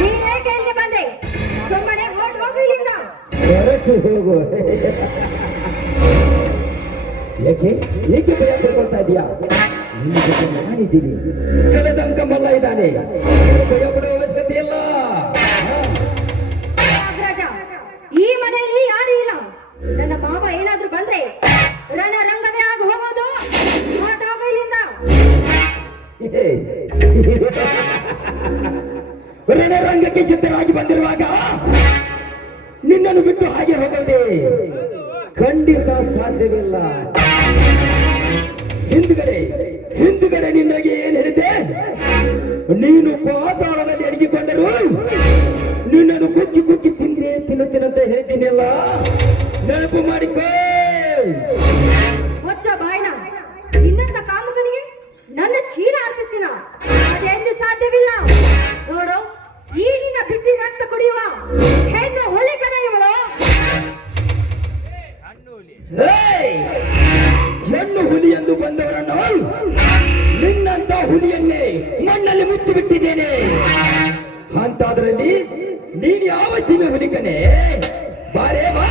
ನೀನೇಕೆ ಇಲ್ಲಿ ಬಂದೆ? ಸುಮ್ಮನೆ ಹೋಗು ಇಲ್ಲಿಂದ. ಹೊರಟು ಹೋಗು. ಏಕೆ ಏಕೆ ಭಯ ಪಡ್ಕೊಳ್ತಾ ಇದೀಯಾ? ನಿನ್ನ ಜೊತೆ ನಾನಿದ್ದೀನಿ, ಚಲದಂಕ ಮಲ್ಲ ಇದ್ದಾನೆ, ಭಯ ಪಡುವ ಅವಶ್ಯಕತೆ ಇಲ್ಲ. ಈ ಮನೆಯಲ್ಲಿ ಯಾರು ಇಲ್ಲ. ನನ್ನ ಮಾವ ಏನಾದ್ರೂ ಬಂದ್ರೆ ರಣರಂಗವೇ ಆಗಿ ಹೋಗೋದು. ಹೊರಟೋಗು ಇಲ್ಲಿಂದ. ರಣರಂಗಕ್ಕೆ ಸಿದ್ಧರಾಗಿ ಬಂದಿರುವಾಗ ನಿನ್ನನ್ನು ಬಿಟ್ಟು ಹಾಗೆ ಹೋಗೋದೇ ಖಂಡಿತ ಸಾಧ್ಯವಿಲ್ಲ. ಹಿಂದುಗಡೆ ನಿನ್ನಗೆ ಏನ್ ಹೇಳಿದೆ? ನೀನು ಪಾತಾಳದಲ್ಲಿ ಅಡಗಿಕೊಂಡರು ನಿನ್ನನ್ನು ಕುಚ್ಚಿ ಕುಚ್ಚಿ ತಿನ್ನುತ್ತೇನಂತ ಹೇಳ್ತೀನಿಲ್ಲ, ನೆನಪು ಮಾಡಿಕೋ. ಹೊಚ್ಚ ಬಾಯ್ನ, ಇನ್ನಂತ ಕಾಮುಕನಿಗೆ ನನ್ನ ಶೀಲ ಅರ್ಪಿಸ್ತೀನ? ಅದೆಂದು ಸಾಧ್ಯವಿಲ್ಲ. ನೋಡು, ಈ ನಿನ್ನ ಬಿಸಿ ರಕ್ತ ಕುಡಿಯುವ ಹೆಣ್ಣು ಹುಲಿ ಕಣ ಇವಳು. ಹೆಣ್ಣು ಹುಲಿ ಎಂದು ಬಂದವರನ್ನು ನಿನ್ನಂತ ಹುಲಿಯನ್ನೇ ಮಣ್ಣಲ್ಲಿ ಮುಚ್ಚಿಬಿಟ್ಟಿದ್ದೇನೆ. ಅಂತಾದ್ರಲ್ಲಿ ನೀನು ಯಾವ ಸೀಮೆ ಹುಲಿಕನೆ? ಬಾರೇ ಬಾ.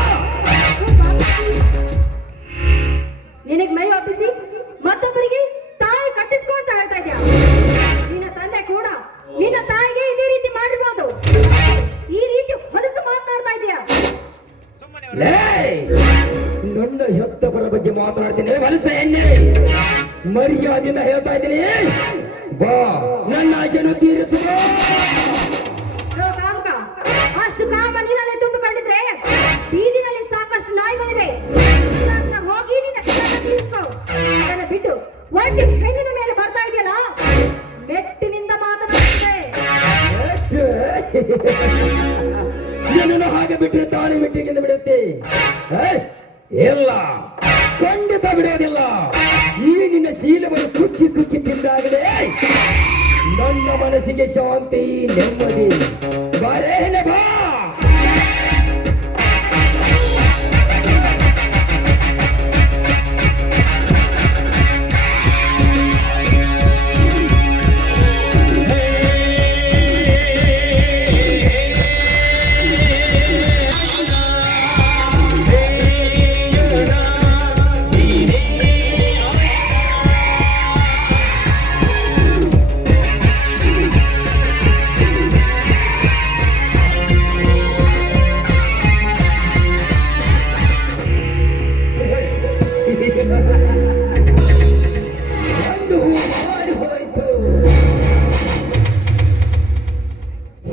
ನಿನಗೆ ಮೈ ಒಪ್ಪಿಸಿ ಮತ್ತೊಬ್ಬರಿಗೆ ತಾಯಿ ಕಟ್ಟಿಸ್ಕೊ ಅಂತ ಹೇಳ್ತಾ ಇದ್ಯಾ? ನಿನ್ನ ತಂದೆ ಕೂಡ ನಿನ್ನ ತಾಯಿಗೆ ಇದೇ ರೀತಿ ಮಾಡಿರ್ಬೋದು. ಈ ರೀತಿ ಹೊಲಸು ಮಾತನಾಡ್ತಾ ಇದೀಯಾ? ನನ್ನ ಹೆತ್ತವರ ಬಗ್ಗೆ ಮಾತನಾಡ್ತೀನಿ. ವಲಸ ಎಣ್ಣೆ ಮರ್ಯಾದೆಯಿಂದ ಹೇಳ್ತಾ ಇದ್ದೀನಿ, ಬಾ, ನನ್ನ ಆಶೆಯನ್ನು ತೀರಿಸುವ. ಅಷ್ಟು ಕಾಮ ನೀನಲ್ಲಿ ತುಂಬಿಕೊಂಡಿದ್ರೆ ಬೀದಿನಲ್ಲಿ ಸಾಕಷ್ಟು ನಾಯಿಗಳಿವೆ. ಹೋಗಿ ನಿನ್ನ ತೀರಿಸ್ಕೊ. ಅದನ್ನ ಬಿಟ್ಟು ಒಂಟಿ ಹೆಣ್ಣಿನ ಮೇಲೆ ಬರ್ತಾ ಇದೆಯಲ್ಲ, ಮೆಟ್ಟಿನಿಂದ ಮಾತನಾಡುತ್ತೆ. ನನ್ನನ್ನು ಹಾಗೆ ಬಿಟ್ಟರೆ ತಾನೇ ಮೆಟ್ಟಿಗಿಂದ ಬಿಡುತ್ತೆ. ಇಲ್ಲ, ಖಂಡಿತ ಬಿಡೋದಿಲ್ಲ. ಈ ನಿನ್ನ ಶೀಲವನ್ನು ಕುಚ್ಚಿ ಕುಚ್ಚಿ ತಿಂದಾಗಲೇ ನನ್ನ ಮನಸ್ಸಿಗೆ ಶಾಂತಿ, ನೆಮ್ಮದಿ. ಬಾರೇನೆ ಬಾ.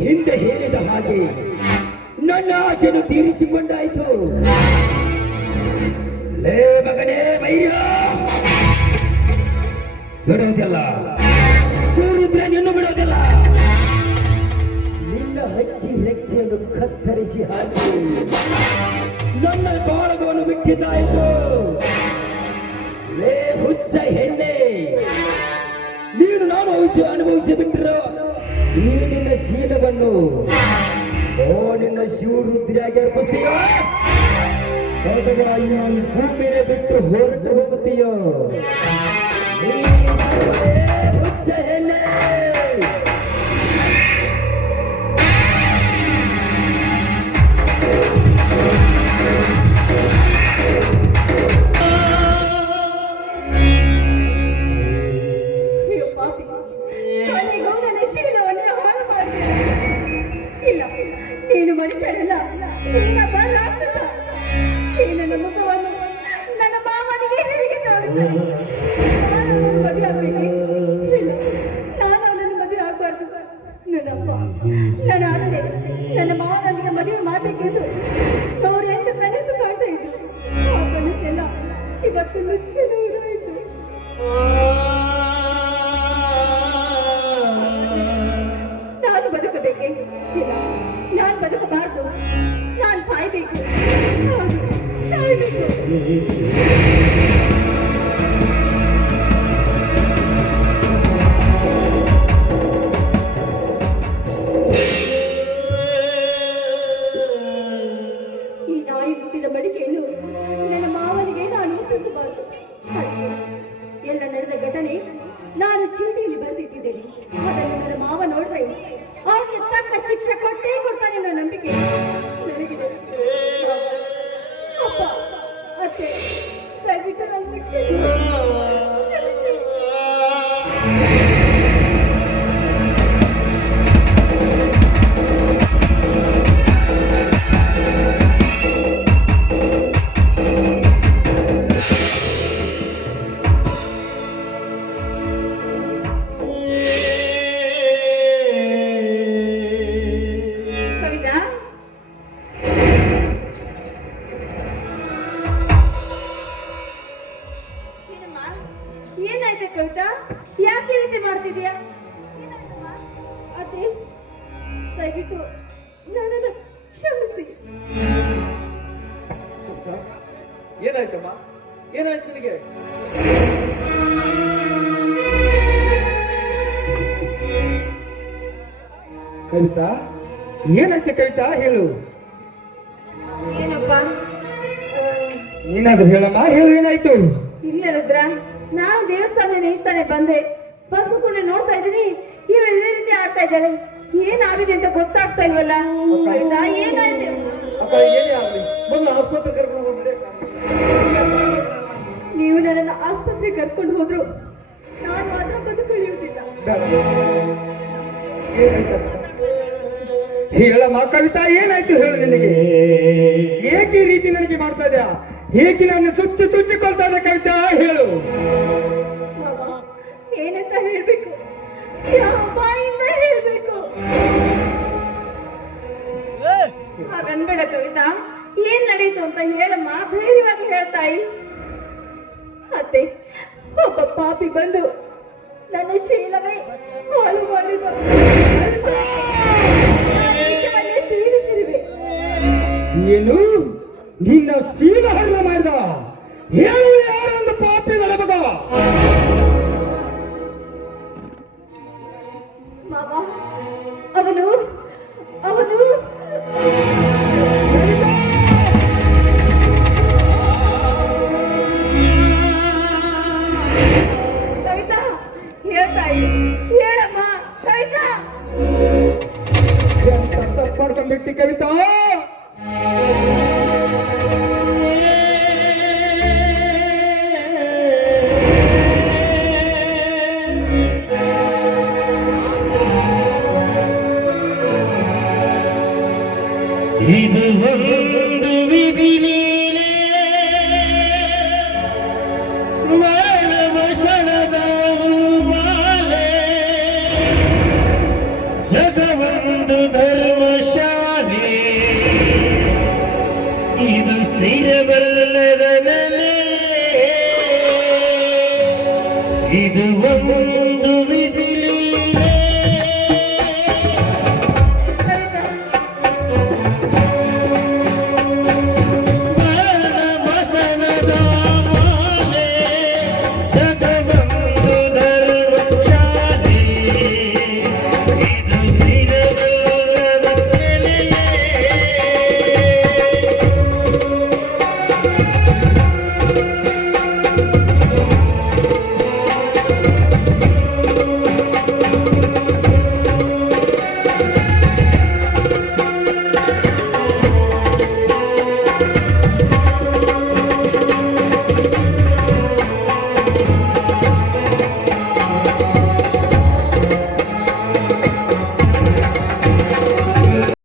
ಹಿಂದೆ ಹೇಳಿದ ಹಾಗೆ ನನ್ನ ಆಶೆಯನ್ನು ತೀರಿಸಿಕೊಂಡಾಯ್ತು. ಲೇ ಮಗನೇ ವೈರ್ಯ, ಬಿಡೋದಿಲ್ಲ. ಸೂರುದ್ರ ನಿನ್ನು ಬಿಡೋದಿಲ್ಲ. ನಿನ್ನ ಹಚ್ಚಿ ಹೆಜ್ಜೆಯನ್ನು ಕತ್ತರಿಸಿ ಹಾಕಿ ನನ್ನ ಕಾಳಗವನ್ನು ಬಿಟ್ಟಿದ್ದಾಯಿತು. ಲೇ ಹುಚ್ಚ ಹೆಣ್ಣೆ, ನೀನು ನಾನು ಅನುಭವಿಸಿ ಬಿಟ್ಟಿರೋ ಈ ನಿನ್ನ ಶೀಲವನ್ನು ನಿನ್ನ ಶಿವರುದ್ರಿಯಾಗಿ ಅರ್ಪಿಸ್ತೀಯೋ ಅಥವಾ ಈ ಭೂಮಿನೇ ಬಿಟ್ಟು ಹೊರಟು ಹೋಗುತ್ತೀಯೋ? ಹುಚ್ಚ ಹೆಣ್ಣೆ, ನೀನು ಮನುಷ್ಯನಲ್ಲ, ನನ್ನ ಮುಖವನ್ನು ನನ್ನ ಮಾವನಿಗೆ ಹೇಗೆ ತೋರಿಸಲಿ? ನಾನು ಅವನನ್ನು ಮದುವೆ ಆಗ್ಬೇಕೆ? ಇಲ್ಲ, ನಾನು ಅವನನ್ನು ಮದುವೆ ಆಗ್ಬಾರ್ದು. ನನ್ನಪ್ಪ, ನನ್ನ ಅತ್ತೆ ನನ್ನ ಮಾವನೊಂದಿಗೆ ಮದುವೆ ಮಾಡ್ಬೇಕೆಂದು 108 ಕನಸು ಕಾಣ್ತಾ ಇದ್ರು. ಆ ಕನಸೆಲ್ಲ ಇವತ್ತು ನುಚ್ಚು ನೂರಾಯಿತು. ನಾನು ಬದುಕಬೇಕೆ? ಇಲ್ಲ, ನಾನು ಬದುಕಬಾರ್ದು. ನಾನು ಸಾಯ್ಬೇಕು. ಹೌದು, ಸಾಯ್ಬೇಕು. ಈ ನಾಯಿ ಹುಟ್ಟಿದ ಮಡಿಕೆಯನ್ನು ನನ್ನ ಮಾವನಿಗೆ ನಾನು ಒಪ್ಪಿಸಬಾರದು. ಎಲ್ಲ ನಡೆದ ಘಟನೆ ನಾನು ಚೀಟಿಯಲ್ಲಿ ಬರೆದಿಟ್ಟಿದ್ದೇನೆ. ಅದನ್ನು ನನ್ನ ಮಾವ ನೋಡಿದ್ರೆ ಅವನಿಗೆ ಕೈ ಕೊಡ್ತಾನೆ ಅನ್ನೋ ನಂಬಿಕೆ ನನಗಿದೆ. ಅಪ್ಪ ಅತ್ತೆ ದಯವಿಟ್ಟು ನನ್ನ ಕ್ಷಮಿಸಿ. ಕವಿತಾ ಏನಮ್ಮ ಏನಾಯ್ತು ಕವಿತಾ? ಯಾಕೆ ಈ ರೀತಿ ಮಾಡ್ತಿದ್ಯಾ? ಏನಾಯ್ತಮ್ಮ? ಅದೇ ದಯವಿಟ್ಟು ನನ್ನನ್ನು ಕ್ಷಮಿಸಿ. ಏನಾಯ್ತಮ್ಮ? ಏನಾಯ್ತು ನಿನಗೆ? ಕವಿತಾ ಏನಾಯ್ತು ಕವಿತಾ ಹೇಳು. ಏನಪ್ಪ? ಏನಾದ್ರು ಹೇಳಮ್ಮ, ಹೇಳು ಏನಾಯ್ತು? ಇಲ್ಲ ರುದ್ರ, ನಾನು ದೇವಸ್ಥಾನ ನಿಂತಾನೆ ಬಂದೆ. ಬಂದು ಕೂಡ ನೋಡ್ತಾ ಇದ್ದೀನಿ ಇವಳು ಇದೇ ರೀತಿ ಆಡ್ತಾ ಇದ್ದಾಳೆ. ಏನಾಗಿದೆ ಅಂತ ಗೊತ್ತಾಗ್ತಾ ಇಲ್ವಲ್ಲ. ಕವಿತಾ ಏನಾಯ್ತು? ಅಕ್ಕ ಏನೇ ಆಗ್ಲಿ ಮೊದಲು ಆಸ್ಪತ್ರೆ ಕರ್ಕೊಂಡು ಹೋಗ್ಬಿಟ್ಟೆ. ನೀವು ನನ್ನನ್ನು ಆಸ್ಪತ್ರೆಗೆ ಕರ್ಕೊಂಡು ಹೋದ್ರು ನಾನು ಮಾತ್ರ ಬದುಕುಳಿಯುವುದಿಲ್ಲ. ಏನಾಯ್ತಮ್ಮ? ಹೇಳಮ್ಮ ಕವಿತಾ ಏನಾಯ್ತು ಹೇಳು. ನಿನಗೆ ಏಕೆ ಈ ರೀತಿ ನನಗೆ ಮಾಡ್ತಾ ಇದೆಯಾ? ಏಕೆ ನನ್ನ ಚುಚ್ಚಿಕೊಳ್ತಾ ಇದೆ ಕವಿತಾ ಹೇಳು. ಮಾವ, ಏನಂತ ಹೇಳ್ಬೇಕು? ಯಾವ ಬಾಯಿಂದ ಹೇಳ್ಬೇಕು? ಹಾಗನ್ಬೇಡ ಕವಿತಾ, ಏನ್ ನಡೀತು ಅಂತ ಹೇಳಮ್ಮ, ಧೈರ್ಯವಾಗಿ ಹೇಳ್ತಾಯಿ. ಅತ್ತೆ, ಒಬ್ಬ ಪಾಪಿ ಬಂದು ನನ್ನ ಶೀಲವೇ ಹಾಳು ಮಾಡಿದ. ವಿಷವನ್ನೇ ಸೇರಿಸಿರುವೆ. ಏನು ನಿನ್ನ ಶೀಲ ಹರಣ ಮಾಡಿದ? ಹೇಳು ಯಾರೊಂದು ಪಾಪಿ ನಡಬಗ. ಮಾವ, ಅವನು ಅವನು ಕವಿತಾ ಹೇಳ್ತಾಯಿ, ಹೇಳಮ್ಮ ಕವಿತಾ. ತಪ್ಪು ಮಾಡ್ಕೊಂಡ್ಬಿಟ್ಟಿ ಕವಿತಾ. ಇದು ಒಂದು ವಿಧಿಲೀಲೆ ಮರಣವಶನದ ಮಾಲೆ ಜಗವೊಂದು ಧರ್ಮಶಾಲೆ ಇದು ಸ್ಥಿರವಲ್ಲದ ನೆಲೆ ಇದು ಒಂದು